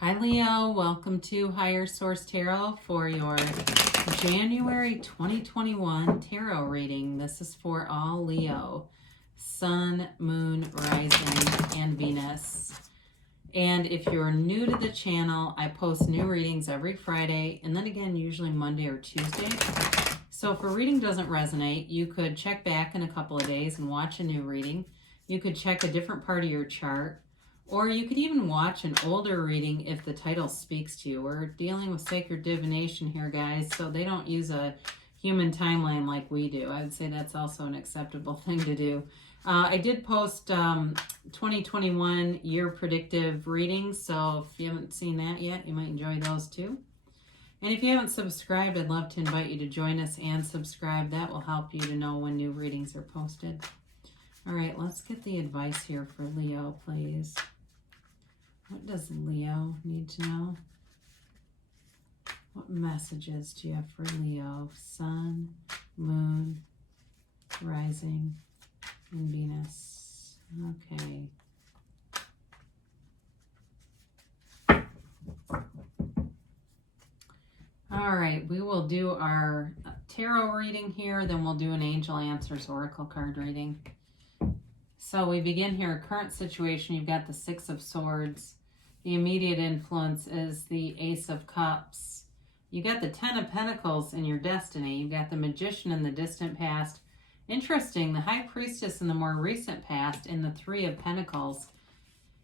Hi Leo, welcome to Higher Source Tarot for your January 2021 tarot reading. This is for all Leo, Sun, Moon, Rising, and Venus. And if you're new to the channel, I post new readings every Friday and then again usually Monday or Tuesday. So if a reading doesn't resonate, you could check back in a couple of days and watch a new reading. You could check a different part of your chart. Or you could even watch an older reading if the title speaks to you. We're dealing with sacred divination here, guys, so they don't use a human timeline like we do. I would say that's also an acceptable thing to do. I did post 2021 year predictive readings, so if you haven't seen that yet, you might enjoy those too. And if you haven't subscribed, I'd love to invite you to join us and subscribe. That will help you to know when new readings are posted. All right, let's get the advice here for Leo, please. What does Leo need to know? What messages do you have for Leo? Sun, Moon, Rising, and Venus. Okay. All right, we will do our tarot reading here, then we'll do an Angel Answers Oracle card reading. So we begin here, current situation, you've got the Six of Swords. The immediate influence is the Ace of Cups. You got the Ten of Pentacles in your destiny. You've got the Magician in the distant past. Interesting, the High Priestess in the more recent past, and the Three of Pentacles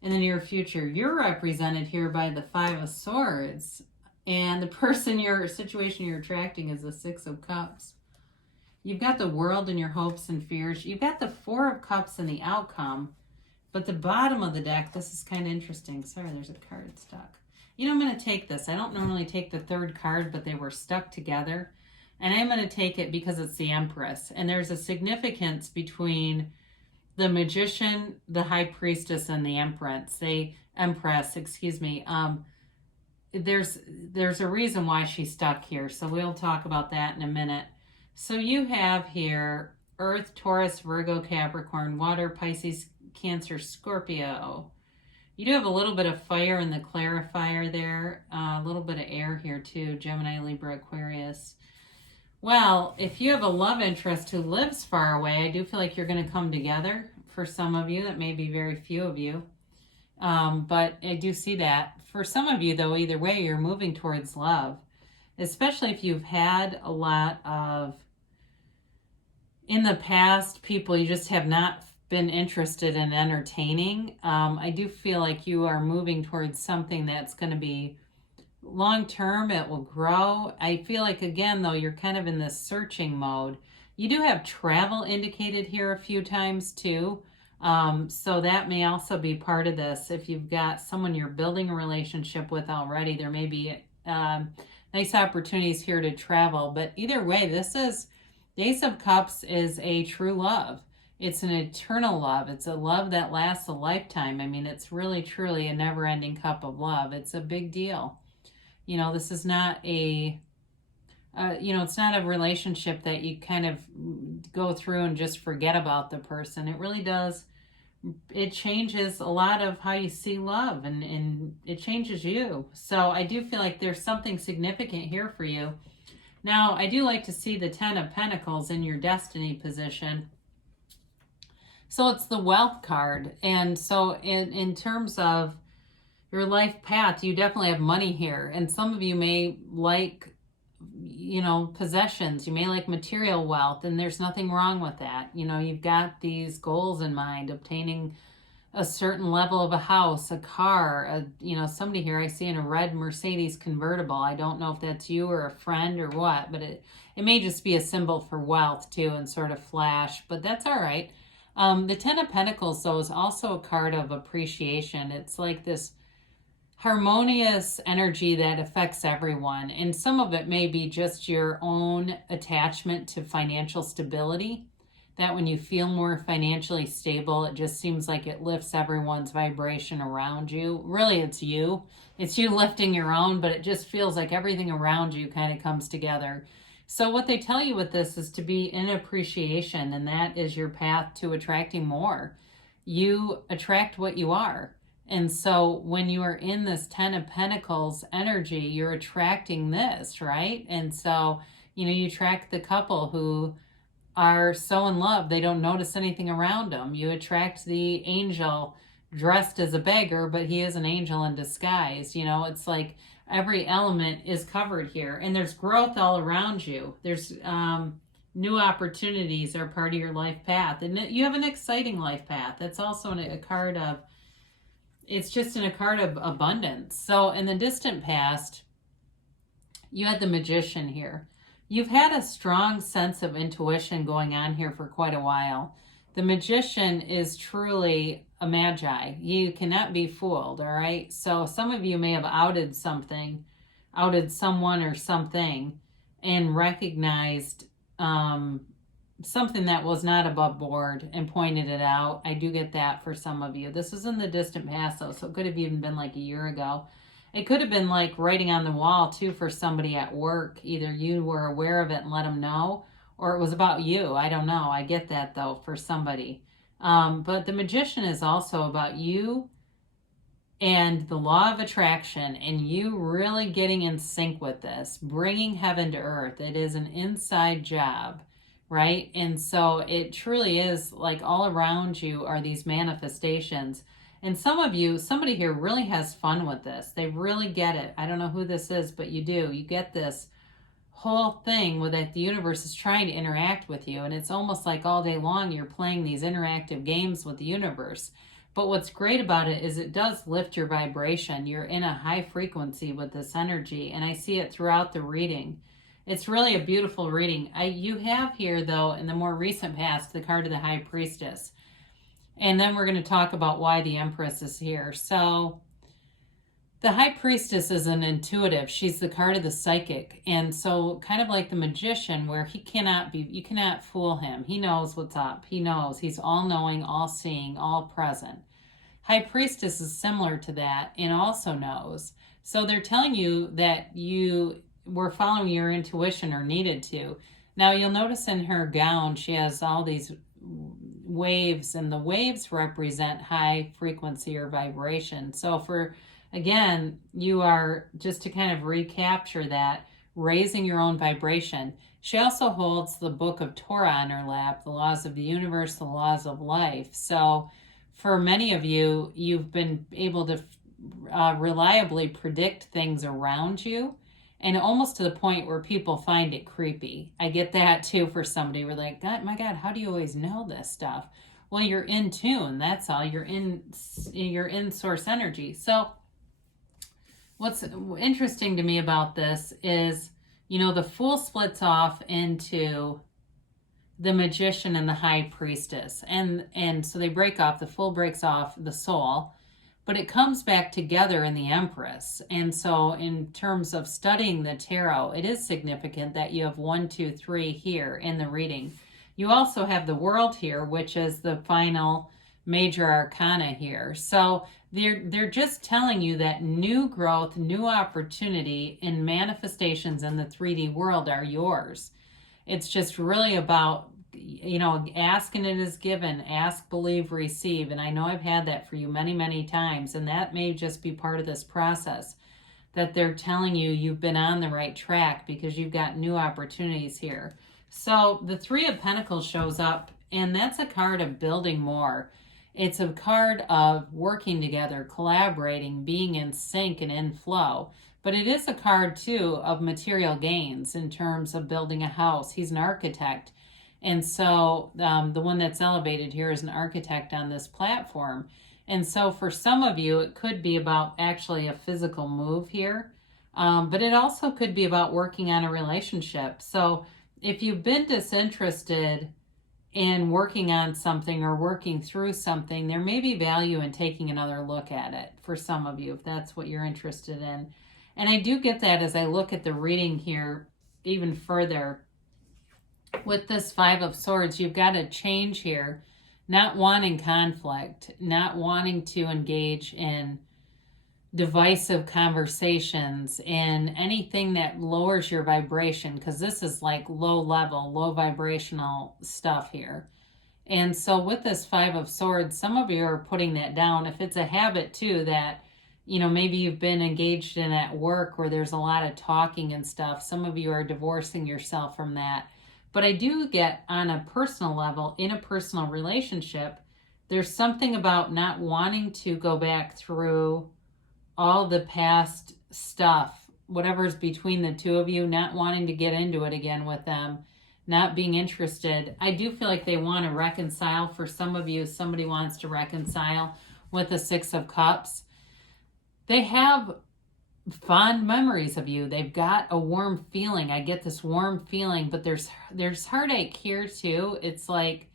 in the near future. You're represented here by the Five of Swords, and the person, your situation you're attracting is the Six of Cups. You've got the World and your hopes and fears. You've got the Four of Cups and the outcome. But the bottom of the deck, this is kind of interesting. Sorry, there's a card stuck. You know, I'm going to take this. I don't normally take the third card, but they were stuck together. And I'm going to take it because it's the Empress. And there's a significance between the Magician, the High Priestess, and the Empress. There's a reason why she's stuck here. So we'll talk about that in a minute. So you have here Earth, Taurus, Virgo, Capricorn, Water, Pisces, Cancer, Scorpio. You do have a little bit of fire in the clarifier there. A little bit of air here too. Gemini, Libra, Aquarius. Well, if you have a love interest who lives far away, I do feel like you're going to come together. For some of you, that may be very few of you. But I do see that. For some of you, though, either way, you're moving towards love. Especially if you've had a lot of, in the past, people you just have not been interested in entertaining. I do feel like you are moving towards something that's going to be long-term. It will grow. I feel like, again, though, you're kind of in this searching mode. You do have travel indicated here a few times, too. So that may also be part of this. If you've got someone you're building a relationship with already, there may be nice opportunities here to travel. But either way, this is, the Ace of Cups is a true love. It's an eternal love. It's a love that lasts a lifetime. I mean, it's really, truly a never-ending cup of love. It's a big deal. You know, this is not a, it's not a relationship that you kind of go through and just forget about the person. It really does. It changes a lot of how you see love, and it changes you. So I do feel like there's something significant here for you. Now, I do like to see the Ten of Pentacles in your destiny position. So it's the wealth card. And so in terms of your life path, you definitely have money here. And some of you may like, possessions. You may like material wealth, and there's nothing wrong with that. You've got these goals in mind, obtaining a certain level of a house, a car, somebody here I see in a red Mercedes convertible. I don't know if that's you or a friend or what, but it may just be a symbol for wealth too, and sort of flash, but that's all right. The Ten of Pentacles, though, is also a card of appreciation. It's like this harmonious energy that affects everyone. And some of it may be just your own attachment to financial stability, that when you feel more financially stable, it just seems like it lifts everyone's vibration around you. Really, it's you. It's you lifting your own, but it just feels like everything around you kind of comes together. So what they tell you with this is to be in appreciation, and that is your path to attracting more. You attract what you are. And so when you are in this 10 of Pentacles energy, you're attracting this, right? And so, you attract the couple who are so in love, they don't notice anything around them. You attract the angel dressed as a beggar, but he is an angel in disguise. It's like every element is covered here. And there's growth all around you. There's new opportunities are part of your life path. And you have an exciting life path. That's also a card of, it's just in a card of abundance. So in the distant past, you had the Magician here. You've had a strong sense of intuition going on here for quite a while. The Magician is truly a magi. You cannot be fooled, all right? So some of you may have outed something, outed someone or something, and recognized something that was not above board and pointed it out. I do get that for some of you. This is in the distant past, though, so it could have even been like a year ago. It could have been like writing on the wall, too, for somebody at work. Either you were aware of it and let them know, or it was about you. I don't know. I get that, though, for somebody. But the Magician is also about you and the law of attraction, and you really getting in sync with this, bringing heaven to earth. It is an inside job, right? And so it truly is like all around you are these manifestations. And some of you, somebody here really has fun with this. They really get it. I don't know who this is, but you do. You get this whole thing with that the universe is trying to interact with you. And it's almost like all day long you're playing these interactive games with the universe. But what's great about it is it does lift your vibration. You're in a high frequency with this energy, and I see it throughout the reading. It's really a beautiful reading. You have here, though, in the more recent past, the card of the High Priestess. And then we're going to talk about why the Empress is here. So the High Priestess is an intuitive. She's the card of the psychic. And so kind of like the Magician, where you cannot fool him. He knows what's up. He knows. He's all-knowing, all-seeing, all-present. High Priestess is similar to that and also knows. So they're telling you that you were following your intuition or needed to. Now you'll notice in her gown, she has all these waves, and the waves represent high frequency or vibration. So again, you are, just to kind of recapture that, raising your own vibration. She also holds the book of Torah on her lap, the laws of the universe, the laws of life. So for many of you, you've been able to reliably predict things around you, and almost to the point where people find it creepy. I get that too for somebody. We're like, God, my God, how do you always know this stuff? Well, you're in tune. That's all. You're in source energy. So what's interesting to me about this is, the Fool splits off into the Magician and the High Priestess. And so they break off. The Fool breaks off the soul, but it comes back together in the Empress. And so in terms of studying the tarot, it is significant that you have 1, 2, 3 here in the reading. You also have the World here, which is the final major arcana here. So they're just telling you that new growth, new opportunity in manifestations in the 3D world are yours. It's just really about, ask and it is given, ask, believe, receive. And I know I've had that for you many, many times. And that may just be part of this process, that they're telling you you've been on the right track because you've got new opportunities here. So the Three of Pentacles shows up, and that's a card of building more. It's a card of working together, collaborating, being in sync and in flow. But it is a card, too, of material gains in terms of building a house. He's an architect. And so the one that's elevated here is an architect on this platform. And so for some of you, it could be about actually a physical move here. But it also could be about working on a relationship. So if you've been disinterested in working on something or working through something, there may be value in taking another look at it for some of you, if that's what you're interested in. And I do get that as I look at the reading here even further. With this Five of Swords, you've got a change here, not wanting conflict, not wanting to engage in divisive conversations and anything that lowers your vibration, because this is like low level, low vibrational stuff here. And so with this Five of Swords, some of you are putting that down. If it's a habit too that, maybe you've been engaged in at work where there's a lot of talking and stuff, some of you are divorcing yourself from that. But I do get on a personal level, in a personal relationship, there's something about not wanting to go back through all the past stuff, whatever's between the two of you, not wanting to get into it again with them, not being interested. I do feel like they want to reconcile. For some of you, somebody wants to reconcile with the Six of Cups. They have fond memories of you. They've got a warm feeling. I get this warm feeling, but there's heartache here too. It's like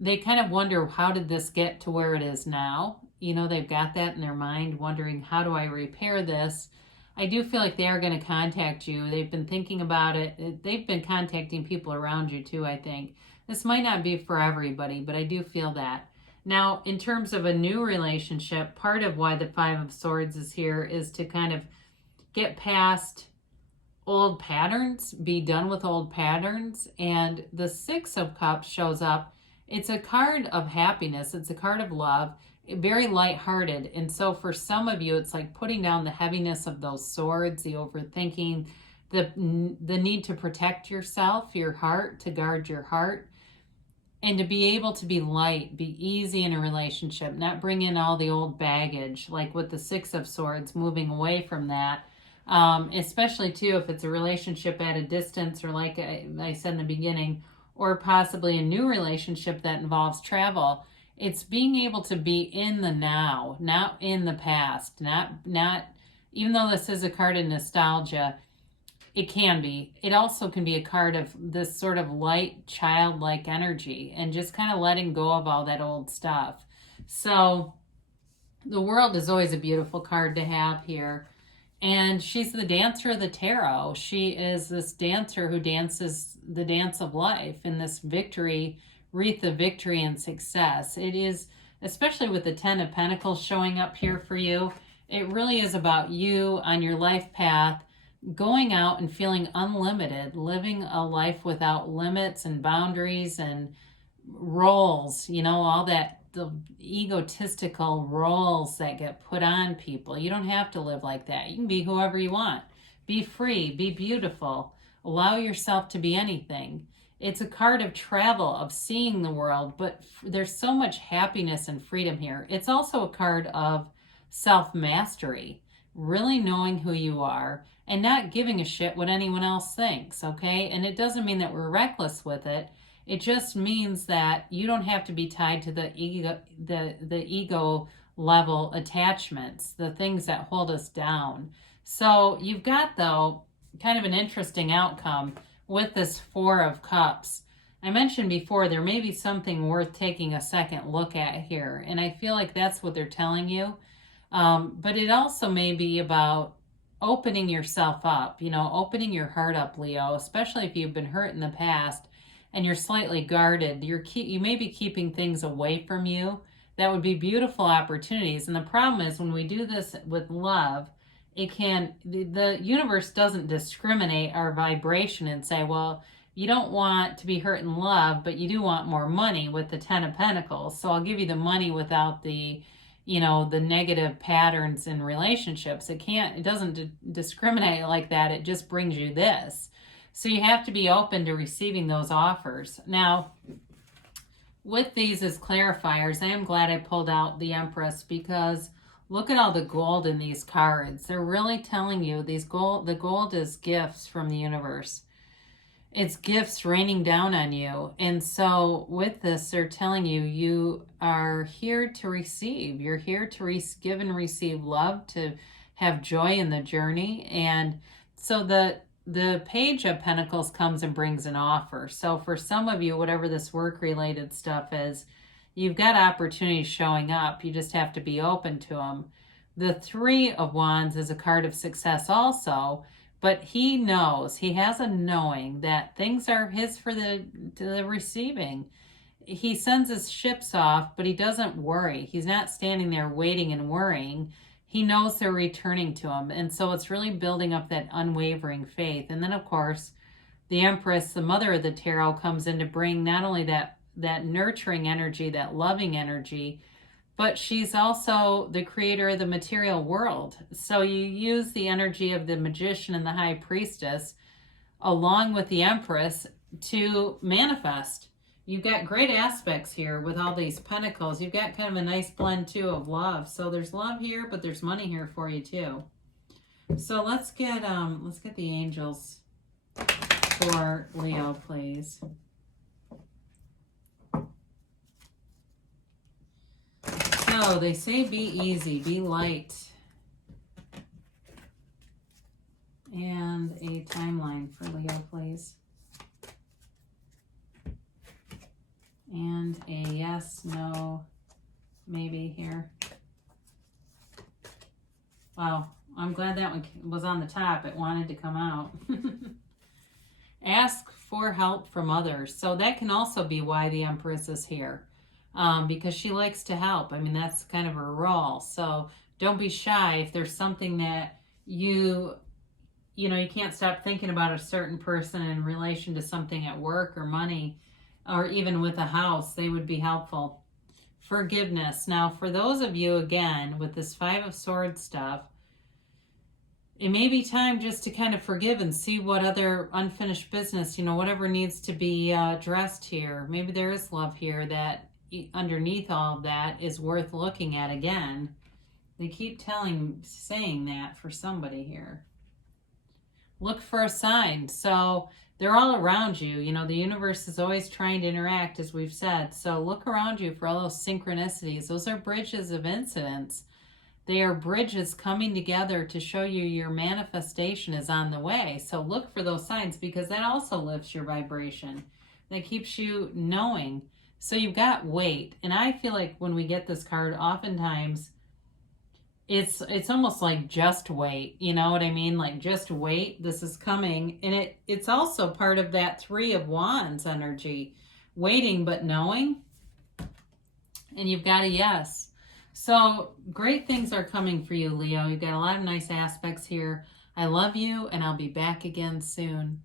they kind of wonder, how did this get to where it is now? They've got that in their mind, wondering, how do I repair this? I do feel like they are going to contact you. They've been thinking about it. They've been contacting people around you too, I think. This might not be for everybody, but I do feel that. Now, in terms of a new relationship, part of why the Five of Swords is here is to kind of get past old patterns, be done with old patterns. And the Six of Cups shows up. It's a card of happiness. It's a card of love, very lighthearted. And so for some of you, it's like putting down the heaviness of those swords, the overthinking, the need to protect yourself, your heart, to guard your heart, and to be able to be light, be easy in a relationship, not bring in all the old baggage, like with the Six of Swords, moving away from that. Especially too, if it's a relationship at a distance, or like I said in the beginning, or possibly a new relationship that involves travel. It's being able to be in the now, not in the past, not, even though this is a card of nostalgia, it can be. It also can be a card of this sort of light, childlike energy, and just kind of letting go of all that old stuff. So the World is always a beautiful card to have here. And she's the dancer of the tarot. She is this dancer who dances the dance of life in this victory, wreath of victory and success. It is, especially with the Ten of Pentacles showing up here for you, it really is about you on your life path, going out and feeling unlimited, living a life without limits and boundaries and roles, all that, the egotistical roles that get put on people. You don't have to live like that. You can be whoever you want. Be free, be beautiful, allow yourself to be anything. It's a card of travel, of seeing the world, but there's so much happiness and freedom here. It's also a card of self-mastery, really knowing who you are and not giving a shit what anyone else thinks, okay? And it doesn't mean that we're reckless with it. It just means that you don't have to be tied to the ego level attachments, the things that hold us down. So you've got, though, kind of an interesting outcome with this Four of Cups. I mentioned before, there may be something worth taking a second look at here, and I feel like that's what they're telling you. But it also may be about opening yourself up, opening your heart up, Leo, especially if you've been hurt in the past and you're slightly guarded. You may be keeping things away from you. That would be beautiful opportunities. And the problem is, when we do this with love, the universe doesn't discriminate our vibration and say, well, you don't want to be hurt in love, but you do want more money with the Ten of Pentacles. So I'll give you the money without the negative patterns in relationships. It doesn't discriminate like that. It just brings you this. So you have to be open to receiving those offers. Now, with these as clarifiers, I am glad I pulled out the Empress, because look at all the gold in these cards. They're really telling you the gold is gifts from the universe. It's gifts raining down on you. And so with this, they're telling you, you are here to receive. You're here to give and receive love, to have joy in the journey. And so the Page of Pentacles comes and brings an offer. So for some of you, whatever this work-related stuff is, you've got opportunities showing up. You just have to be open to them. The Three of Wands is a card of success also, but he knows, he has a knowing that things are his for the receiving. He sends his ships off, but he doesn't worry. He's not standing there waiting and worrying. He knows they're returning to him. And so it's really building up that unwavering faith. And then, of course, the Empress, the mother of the tarot, comes in to bring not only that that nurturing energy, that loving energy, but she's also the creator of the material world. So you use the energy of the magician and the high priestess along with the empress to manifest. You've got great aspects here with all these pentacles. You've got kind of a nice blend too of love. So there's love here, but there's money here for you too. So let's get the angels for Leo, please. So they say be easy, be light. And a timeline for Leo, please. And a yes, no, maybe here. Wow, I'm glad that one was on the top. It wanted to come out. Ask for help from others. So that can also be why the Empress is here. Because she likes to help. I mean, that's kind of her role. So don't be shy if there's something that you can't stop thinking about a certain person in relation to something at work or money, or even with a house, they would be helpful. Forgiveness. Now, for those of you, again, with this Five of Swords stuff, it may be time just to kind of forgive and see what other unfinished business, whatever needs to be addressed here. Maybe there is love here that underneath all of that is worth looking at again. They keep saying that for somebody here. Look for a sign. So they're all around you. The universe is always trying to interact, as we've said. So look around you for all those synchronicities. Those are bridges of incidents. They are bridges coming together to show you your manifestation is on the way. So look for those signs, because that also lifts your vibration. That keeps you knowing. So you've got wait. And I feel like when we get this card, oftentimes it's almost like just wait. You know what I mean? Like just wait. This is coming. And it's also part of that Three of Wands energy. Waiting but knowing. And you've got a yes. So great things are coming for you, Leo. You've got a lot of nice aspects here. I love you, and I'll be back again soon.